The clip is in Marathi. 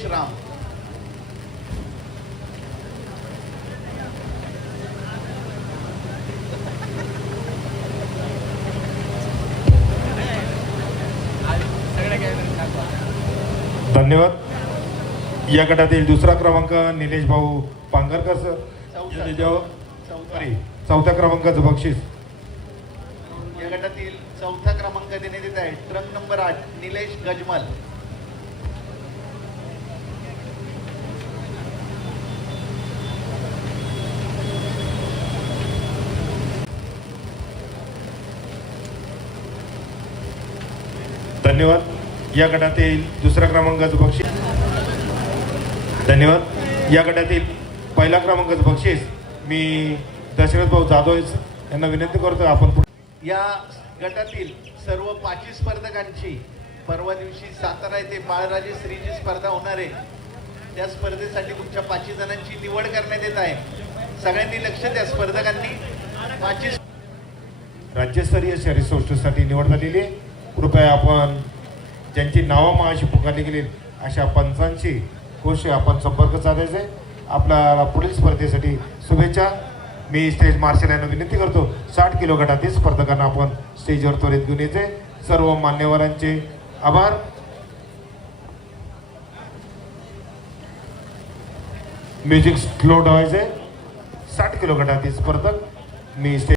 निलेश राम धन्यवाद. या गटातील दुसरा क्रमांक निलेश भाऊ पांगरकर सॉरी, चौथ्या क्रमांकाचं बक्षीस. या गटातील चौथा क्रमांक देण्यात येत आहे. ट्रक नंबर आठ निलेश गजमल. धन्यवाद. या गटातील दुसऱ्या क्रमांकाचं बक्षीस धन्यवाद. या गटातील पहिल्या क्रमांकाचं बक्षीस मी दशरथ भाऊ जाधव यांना विनंती करतो आपण पुढे या गटातील सर्व पाचही स्पर्धकांची परवा दिवशी सातारा येथे बाळराजे श्रीची स्पर्धा होणार आहे. त्या स्पर्धेसाठी तुमच्या पाचही जणांची निवड करण्यात येत आहे. सगळ्यांनी लक्ष द्या स्पर्धकांनी. पाचही राज्यस्तरीय शहरी संस्थेसाठी निवड झालेली आहे. कृपया आपण ज्यांची नावं माझी पुकारली गेली अशा पंचांशी कोश आपण संपर्क साधायचे. आपल्याला पुढील स्पर्धेसाठी शुभेच्छा. मी स्टेज मार्शल यांना विनंती करतो साठ किलो गटातील स्पर्धकांना आपण स्टेजवर त्वरित घेऊन येते सर्व मान्यवरांचे आभार. म्युझिक स्लो ठेवायचे. साठ किलो गटातील स्पर्धक मी स्टेज